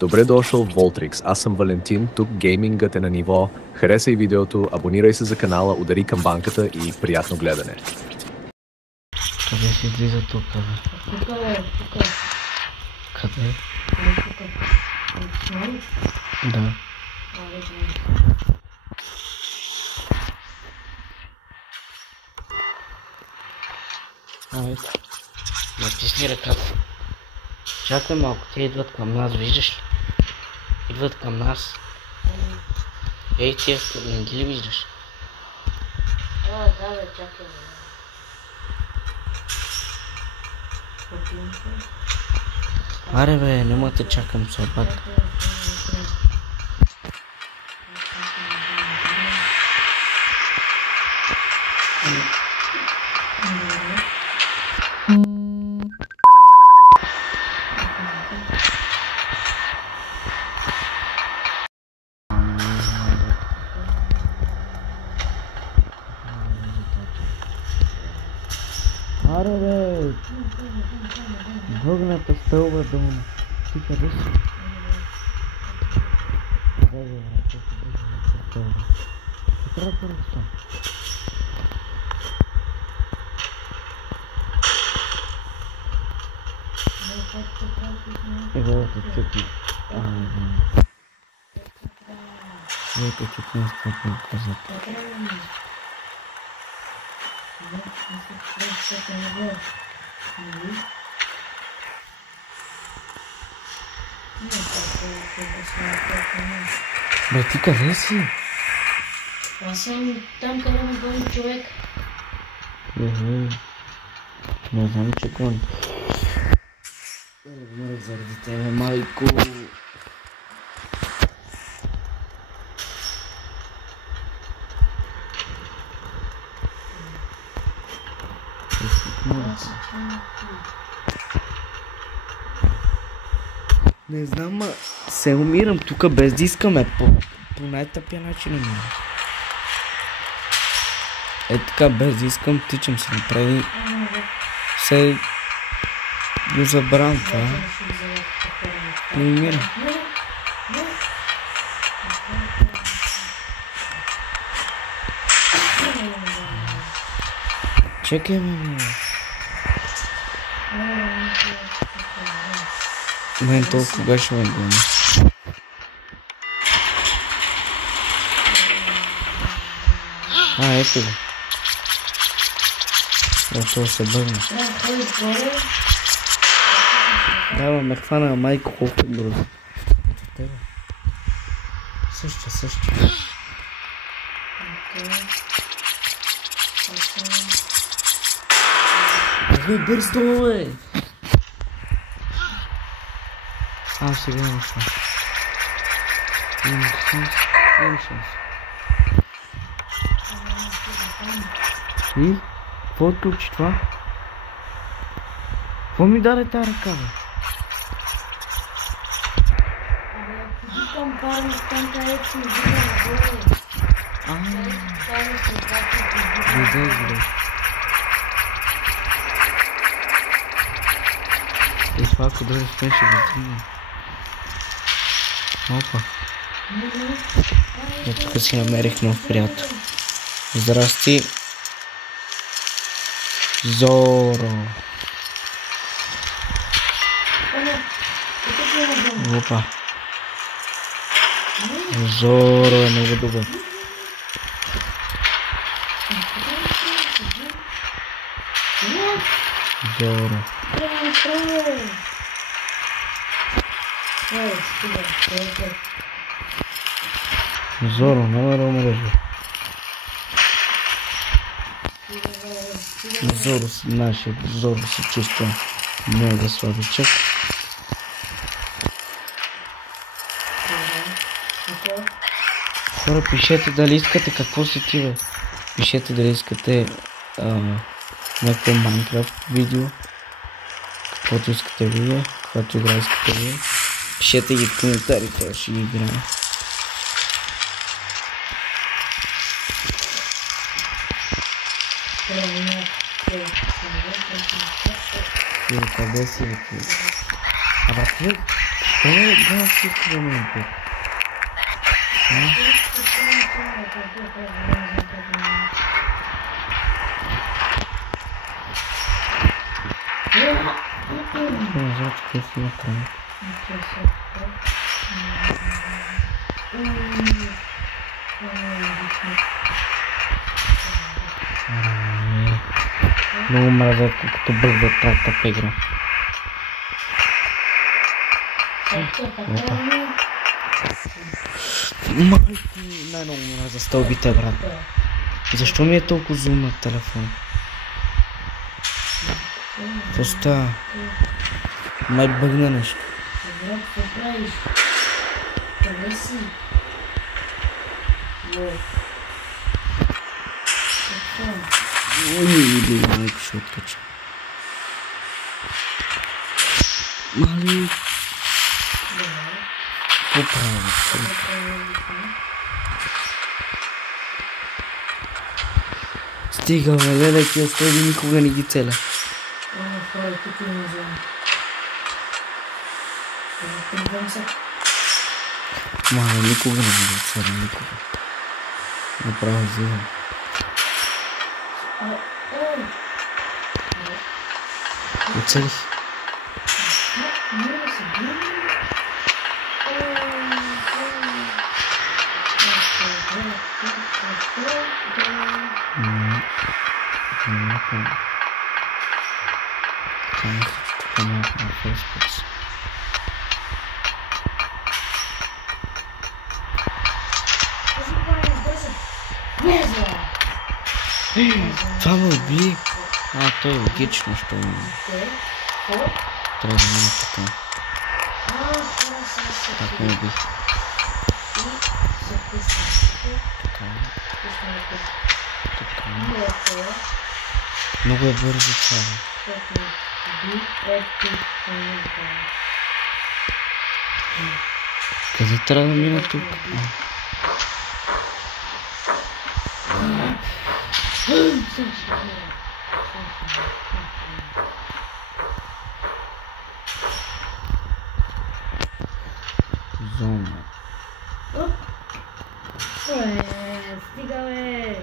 Добре дошъл в Voltrix, аз съм Валентин, тук геймингът е на ниво. Харесай видеото, абонирай се за канала, удари камбанката и приятно гледане. Къде си излиза тук, бе? Тук е, тук е. Къде? Тук. Да. Ето. Натисни ръката. Чакай малко, те идват към нас, виждаш ли? Идват към нас. Ей, тия не ги ли виждаш? Да, бе, чакай. Аре бе, нема те чакам се пак. Аре бе! Въгната стълба долу. Ти къде си? Дай бе, брат, въгната стълба. Трябва да ръста. Ево, те чупи. Ето чупи на стъпна казата. Бе, ти къде си? Аз съм там, къде ме гони човек. Не знам, че гони. Умрах заради тебе, майко. Не знам, ма се умирам тук без да искаме по най-тъпия начин умирам. Е така, без да искам, тичам се напред. Се го забравям това. Не умирам. Чекай ме, бе. Мен толкова ще ме гони. Ето го. Това се бърна. Да, ме хвана майко, колко е бързо. Тебе. Същия. Бързо, бе! Сега имам шанс. Имам шанс. И? Какво отключи това? Какво ми даде тази ръка, бе? Викам парни с там, където си взимам горе. Добре. И това, ако дойде с мен, ще го взимам. Опа. И тук си намерих нов приятел. Здрасти. Зоро. Опа. Зоро е много добър. Зоро. Зоро, няма да умреш, бе. Нашия Зоро се чувства много слабичък. Хора, пишете дали искате, какво си ти, бе. Пишете дали искате някакво Minecraft видео, каквото искате вие, каквато игра искате вие. Пишете ги в коментарите, ще ги играем. Къде си, бе, ти? Абе, ти... Къде е да си да ме напи? Не знам, че си направи. Много мразя, като бърза тази игра. Майко, най-много мразя стълбите, брат. Защо ми е толкова зум на телефон? Какво става? Май бъгна нещо. Какво правиш? Къде си? Ой, майко ще откача. Мали... Какво правя? Стига, бе, леле, тия стълби никога не ги целя. Мали, никога не ги целя, никога. Направо взимам. Оцелих. Това ме уби. То е логично, що трябва да мина така. Так ме уби. Така. Много е бързо това. Къде трябва да мина тук? Зона. Стига, бе!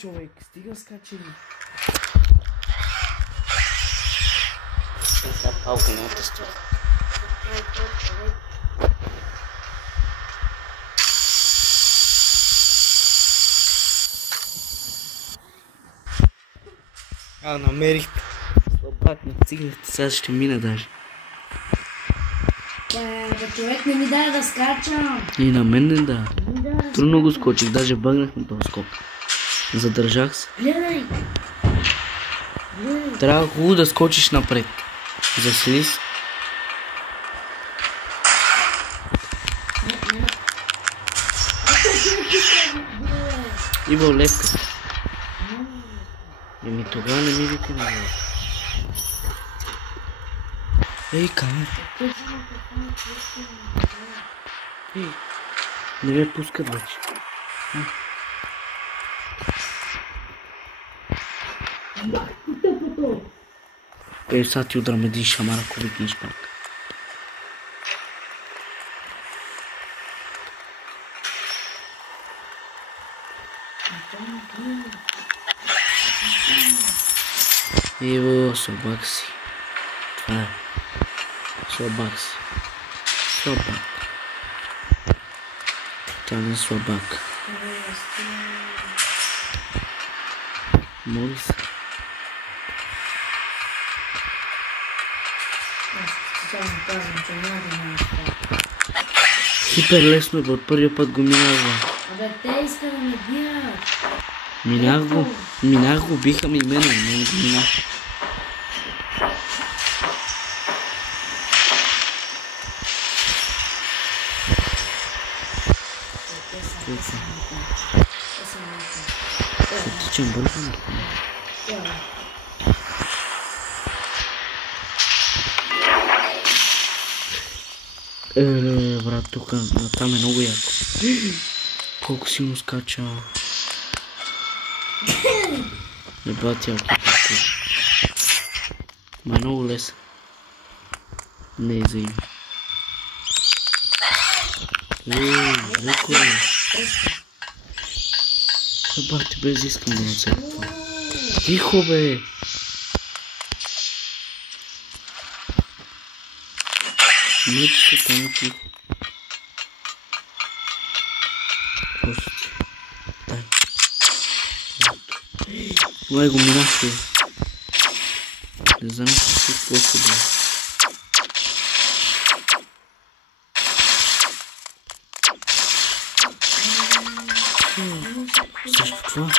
Човек, стига скачили. Сега палка не отества. Намерихте. Слабатни, стигнахте, сега ще мина даже. Бе, човек не ми дай да скачам. И на мен не да. Трудно го скочих, даже бъгнах на този скок. Задържах се. Гледай! Трябва хубаво да скочиш напред. Засили се. Иво лепка. Еми тогава не ми вика на него. Ей, камера. Ей, не ме пускат вече. Сега ти удрам един шамар, ако викнеш пак. Иво, слабак си. Това е. Слабак си. Слабак. Това не е слабак. Моли се. Хипер лесно е, от първия път го минах. Абе, те иска да ме бият. Минах го, биха ми мене, не го минах. случва? Аз съм малко. Ще тичам бързо. Брат, тук там е много яко. Колко силно скача. Ебат яки. Ма е много лесен. Не е за им. Леко е. Ебати, без искам да нацепвам. Тихо бе! Мъчи се там тихо. Просто. Дай. Ой, го минах ли? Не знам какво се бе. Също това?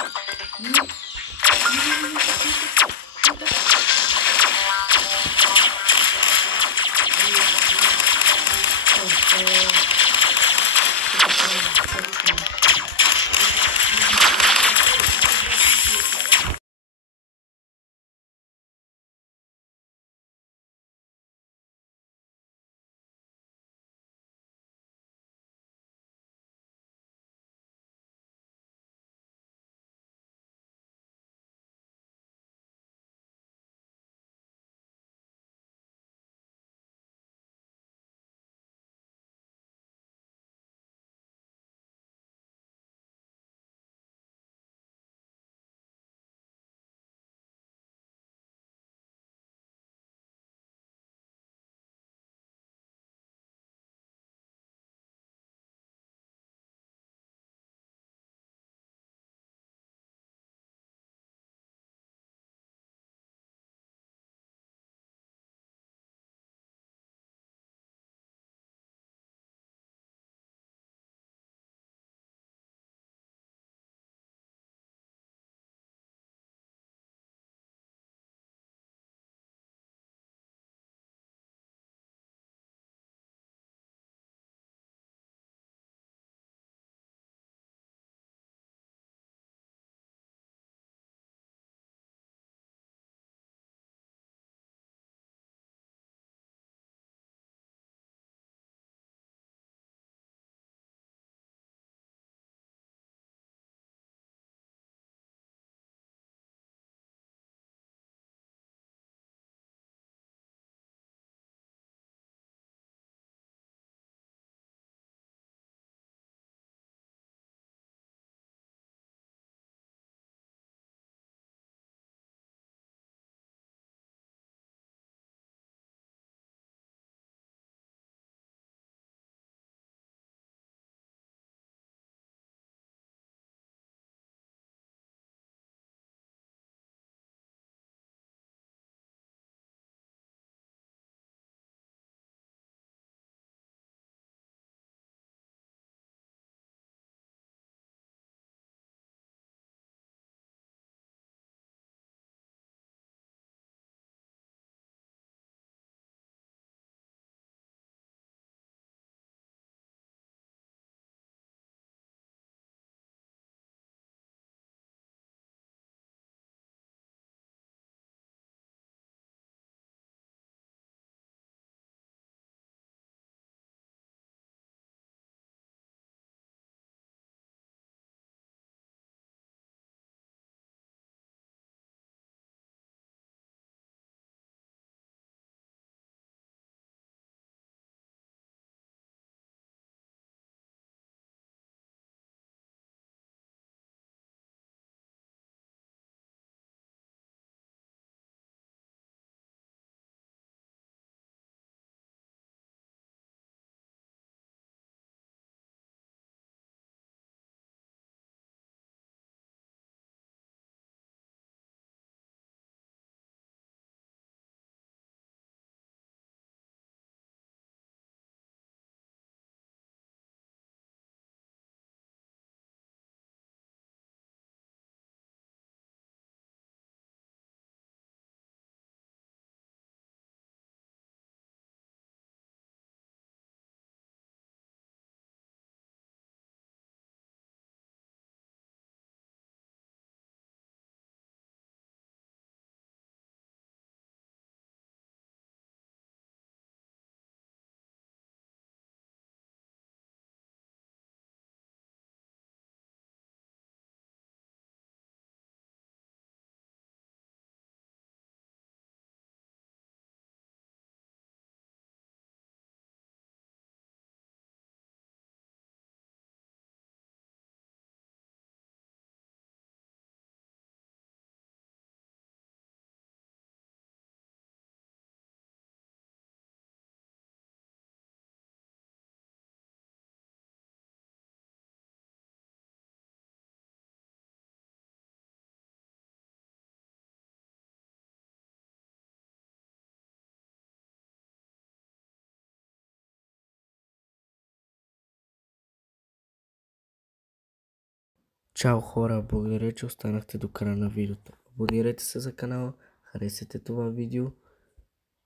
Чао хора, благодаря, че останахте до края на видеото. Абонирайте се за канала, харесайте това видео,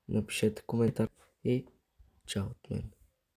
напишете коментар и чао от мен.